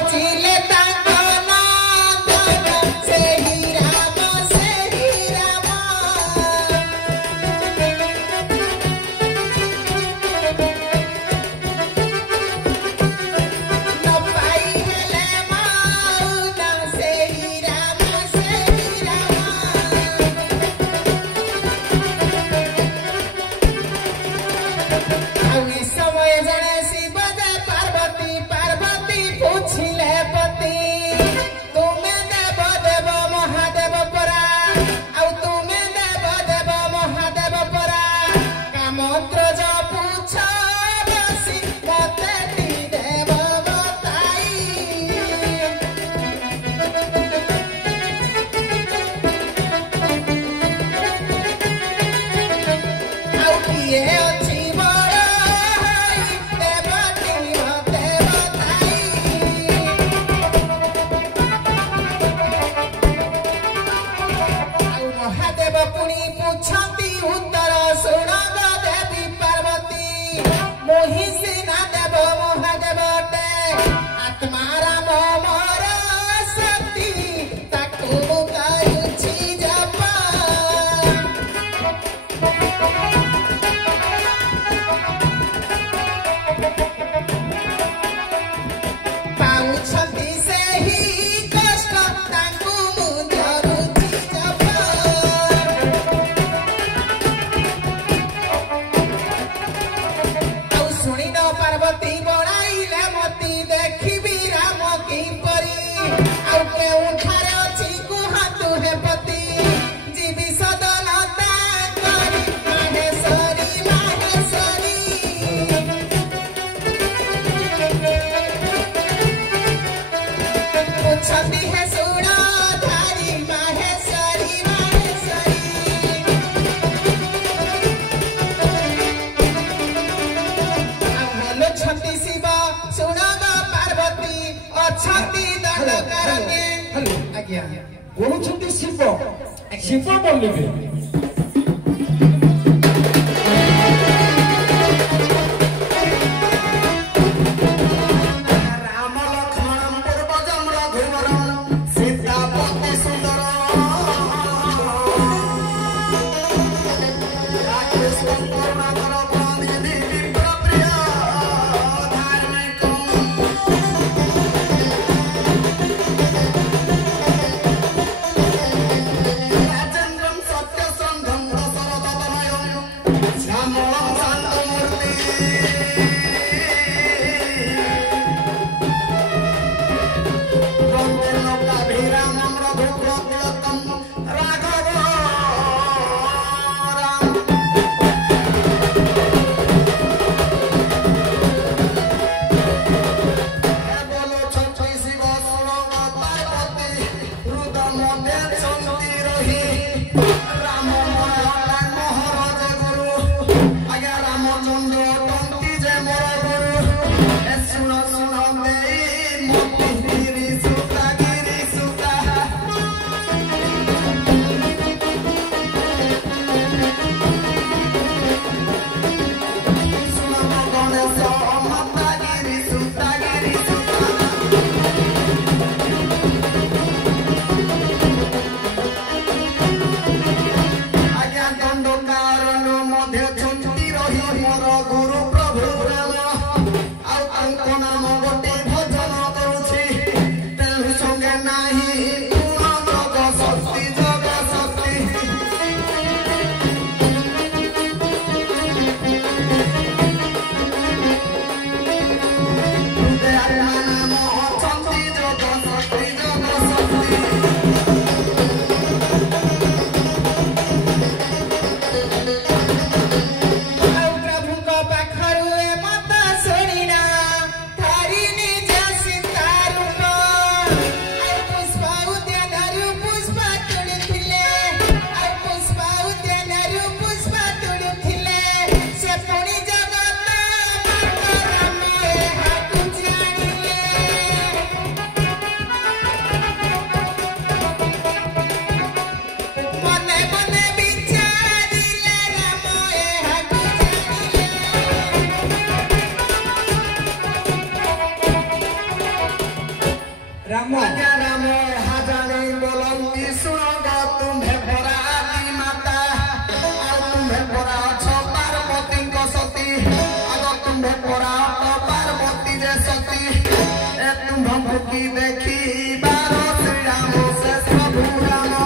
बचिले ताको नंदन से ही राम न पाई हेले मौन से ही राम आउनी समय जने शिव दे पार्वती पार्वती पूछिले पति तुमे देव देव महादेव परा आउ तुमे देव देव महादेव परा का मंत्र जो पूछ बसी मते ती देव बताई आउ किए अछि महादेव पुणी पूछती उत्तर शुण देवी पार्वती मोहि सेना देव महादेव आत्मा राम मोर शक्ति ताकू करुछि जप पाउछंती से ही कष्ट ताकू पार्वती बड़ाइले मती देखी राम की परी आउ केउठारे अछि कुहातु हे पति जीवी सदन तांगरी माहेश्वरी माहेश्वरी पूछती है सुण धारी माहेश्वरी माहेश्वरी छती शिव सुनग पार्वती अछती दंडकार में हेलो आज्ञा कहउछंती शिव शिव बोलिबे राम लक्ष्मण पूर्वजम रघुवरम सीतापति सुंदर राकेश करुणाकर बंदी प्रिय राजेन्द्रम सत्य राम आज्ञा राम हाजाने बोलंती सुनोगा तुम्हें परा आदि माता और तुम्हें परा छो पार्वती को सती अगर तुम्हें परा तो पार्वती जे सती ए तुम भूखी देखी बारो श्री राम से प्रभु राम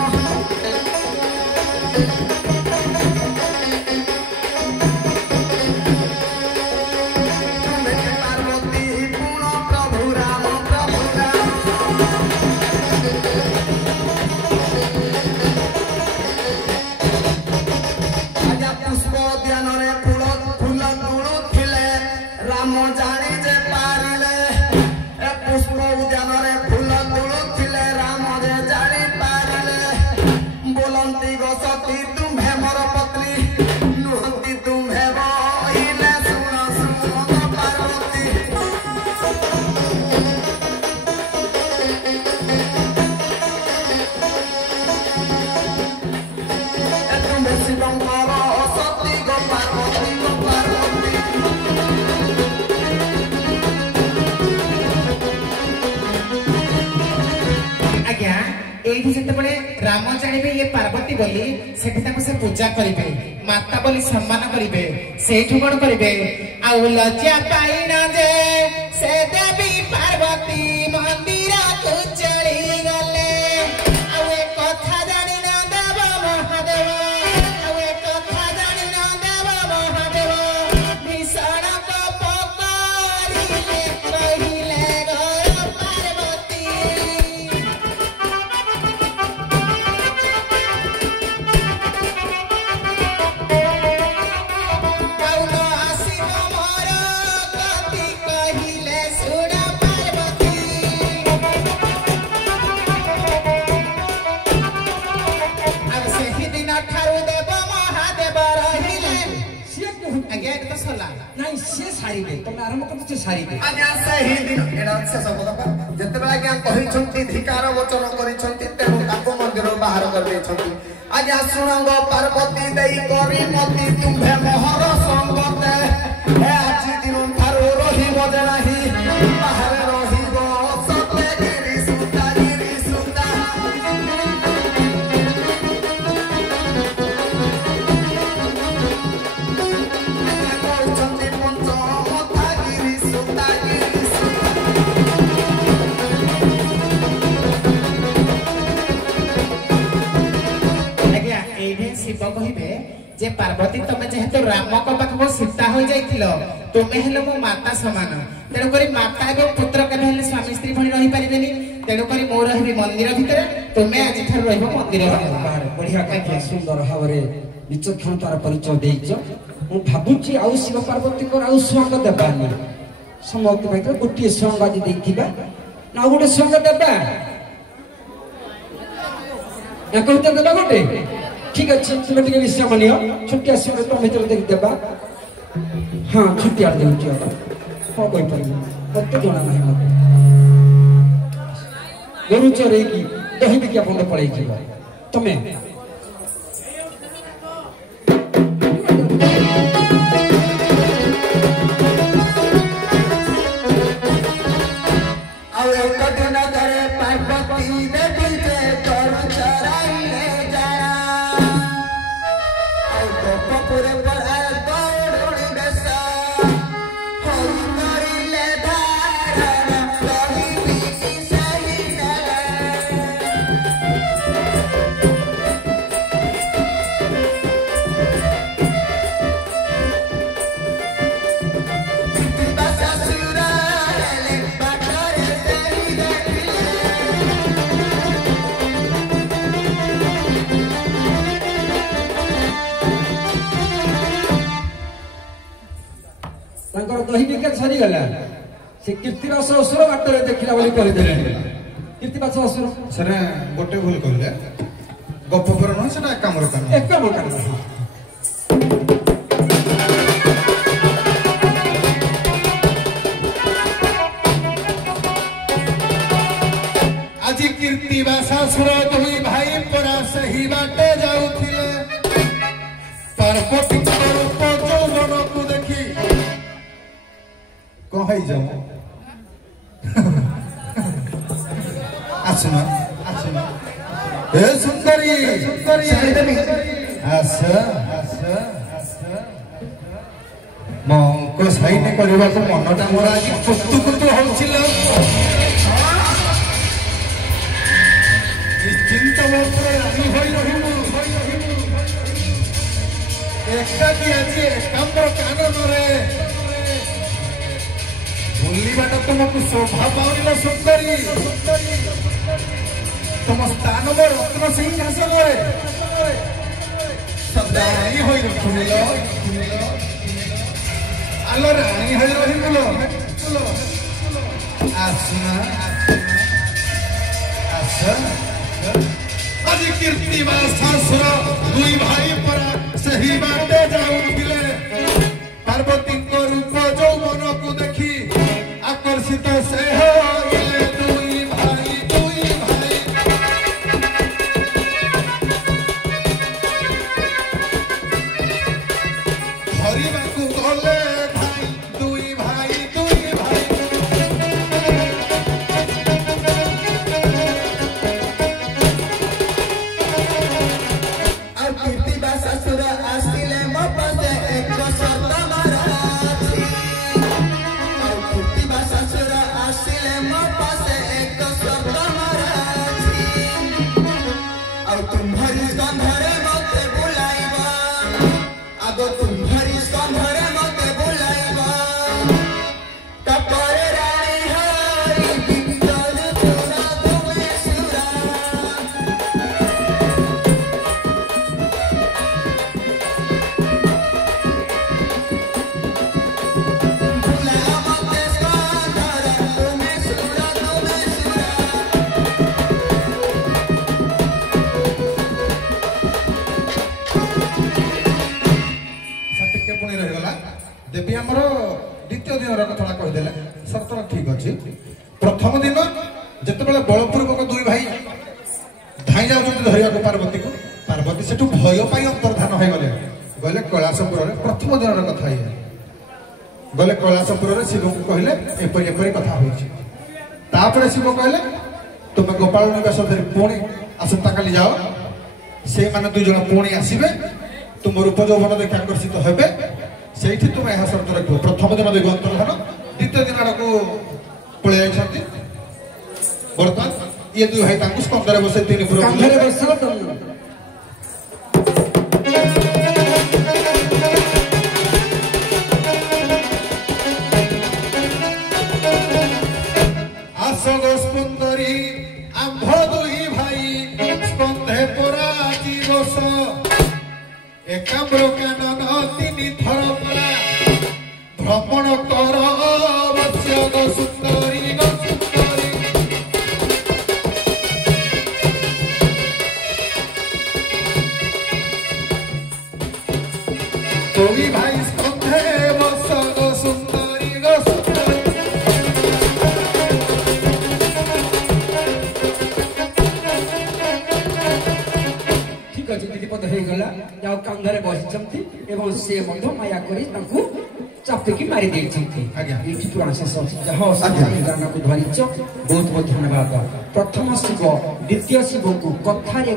राम जानिबे ये पार्वती बोली से पूजा करिबे माता बोली सम्मान करिबे सेठु कोन करिबे आ लज्जा पाई न जे से देवी पार्वती मंदिर को चली गले आ ए कथा जानि न देव महादेव आ ए कथा जानि न देव महादेव भीषण को पकड़िले कहिले गो पार्वती नहीं से सारी दे तुम आरंभ करते से सारी दे आज्ञा सही दिन एडा से सब बाबा जतबे आज्ञा कहि छंती धिकार वचन करि छंती तेनु ताको मंदिर बाहर कर दे छंती आज्ञा सुनंग पार्वती देई करी मती तुम्हे मोहर संगते हे आज दिन थारो रही बजे नाही बाहर रहिबो सते गिरी सुता शिव कहिबे जे पार्वती तमे जेहेतु राम को पाखो सीता हो जाइथिलो तुमे हेलो मो माता समान तेणु करी माता एवं पुत्र केबे हेले स्वामी स्त्री भणी रही परिबेनी तेणु करी मो रहिबी मंदिर भितर तुमे आज थार रहिबो मंदिर बाहर बढ़िया कथा सुंदर भावरे विचक्षण तार परिचय देइचो मु भाबुची आउ शिव पार्वती को आउ स्वांग देबानी समस्त भाई गोटे स्वांग आज देखिबा ना गोटे स्वांग देबा या कहते देबा गोटे ठीक अच्छे तुम टे विश्राम नियो छुट्टी आसो तुम भीतर देख देबा हाँ छुट्टी आड़ देउची अब कौन कोई पर मत जणा नहीं मत गोरु चरे की दही भी क्या बंद पड़े की तमे आउ एक दिन करे पार्वती देवी जे कर चराई ले जाया पूरे पर गौड़ी बेसा होई करिले धारण करी बीती सही दही बिका सरी गला से कीर्तिवास असुर बाटरे देखिला बोली कहि देले कीर्तिवास असुर सरे गोटे भूल कहले गप पर न सेटा कामर काम एक काम आज कीर्तिवास असुर दुई भाई परा सही बाटे जाउथिले पार्वती रूप जौवन को देखी कहि जाऊ ଆସୁନ ଆସୁନ ଏ ସୁନ୍ଦରୀ ଆସ ମୋ ଅଙ୍କ ସାଇନ କରିବାକୁ ମନଟା ମୋର ଆଜି କୁତୁ କୁତୁ ହଉছিল ନିଶ୍ଚିନ୍ତ ଭାବରେ ରାଣୀ ହୋଇ ରହିବୁ ଏକାକି ଆଜି ଏକାମ୍ର କାନନରେ ବୁଲିବାଟା ତୁମକୁ ଶୋଭା ପାଉନିଲ ସୁନ୍ଦରୀ ତୁମ ସ୍ଥାନ ମୋ ରତ୍ନ ସିଂହାସନରେ ରାଣୀ ହୋଇ ରଖିଲ ଆଲୋ ରାଣୀ ହୋଇ ରହିବୁଲ ଆସୁନା ଆସ ଆଜି କୀର୍ତ୍ତିବା ଶାଶୁର ଦୁଇ ଭାଇ ପରା ସେହି ବାଟେ ଯାଉଥିଲେ ପାର୍ବତୀଙ୍କ ରୂପ ଯୌବନକୁ ଦେଖି ଆକର୍ଷିତ ସେ ହୋଇଲେ ଦୁଇ ଭାଇ ଧରିବାକୁ ଗଲେ ଦୁଇ ଭାଇ ଆଉ କୀର୍ତ୍ତିବା ଶାଶୁର ଆସିଲେ ମୋ ପାଶେ ଏକ ସର୍ତ୍ତ ମାରାଛି ଆଉ କୀର୍ତ୍ତିବା ଶାଶୁର ଆସିଲେ ମୋ ପାଶେ ଏକ ସର୍ତ୍ତ ମାରାଛି ଆଉ ତୁମ୍ଭରି ସ୍କନ୍ଧରେ ମତେ ବୁଲାଇବ ଆଗ ତୁମ୍ଭରି ସ୍କନ୍ଧରେ ମତେ ବୁଲାଇବ ତାପରେ ରାଣୀ ହୋଇ ଭିତରୁ ଚୁରା ତୁମେ ସୁରା ଟିକେ ପୁଣି ରହିଗଲା ଦେବୀ ଆମର ଦ୍ୱିତୀୟ ଦିନର କଥାଟା କହିଦେଲେ ସର୍ତ୍ତର ଠିକ ଅଛି ପ୍ରଥମ ଦିନ ଯେତେବେଳେ ବଳପୂର୍ବକ ଦୁଇ ଭାଇ ଧାଇଁ ଯାଉଛନ୍ତି ଧରିବାକୁ ପାର୍ବତୀ ସେଠୁ ଭୟ ପାଇଁ ଅନ୍ତର୍ଧାନ ହୋଇଗଲେ ଗଲେ କୈଳାସପୁରରେ ପ୍ରଥମ ଦିନର କଥା ଇଏ ଗଲେ କୈଳାସପୁରରେ ଶିବଙ୍କୁ କହିଲେ ଏପରି ଏପରି କଥା ହୋଇଛି ତାପରେ ଶିବ କହିଲେ ତୁମେ ଗୋପାଳ ନିବାସ ଧରି ପୁଣି ଆସନ୍ତାକାଲି ଯାଅ ସେମାନେ ଦୁଇ ଜଣ ପୁଣି ଆସିବେ ତୁମ ରୂପ ଯୌବନ ଦେଖି ଆକର୍ଷିତ ହେବେ ସେଇଠି ତୁମେ ଏହା ସର୍ତ୍ତ ରଖିବ ପ୍ରଥମ ଦିନ ଦେବ ଅନ୍ତର୍ଧାନ ଦ୍ୱିତୀୟ ଦିନ ଆଡ଼କୁ ପଳେଇ ଯାଇଛନ୍ତି ବର୍ତ୍ତମାନ ଇଏ ଦୁଇ ଭାଇ ତାଙ୍କୁ ସ୍କନ୍ଧରେ ବସେଇ ତିନି ପୁର କାନ୍ଧରେ ବସ ଆସ ଗୋ ସୁନ୍ଦରୀ ଆମ୍ଭ ଦୁଇ ଭାଇ ସ୍କନ୍ଧେ ପରା ଆଜି ବସ ଏକାମ୍ର କାନନ ତିନି ଥର ପରା ଭ୍ରମଣ କର ଅବଶ୍ୟ ଗୋ ସୁନ୍ଦରୀ ଦୁଇ ଭାଇ ସ୍କନ୍ଧେ ବସ ଗୋ ସୁନ୍ଦରୀ ଠିକ ଅଛି ଦିଦିପଦ ହେଇଗଲା ଯାଉ କାନ୍ଧରେ ବସିଛନ୍ତି ଏବଂ ସେ ମଧ୍ୟ ମାୟା କରି ତାଙ୍କୁ ଚାପିକି ମାରି ଦେଇଛନ୍ତି ଆଜ୍ଞା। ଏଇଠି ପୁରାଣ ଶେଷ ଅଛି ଯାହା ଗାନକୁ ଧରିଛ ବହୁତ ବହୁତ ଧନ୍ୟବାଦ ପ୍ରଥମ ଶିବ ଦ୍ୱିତୀୟ ଶିବଙ୍କୁ କଥାରେ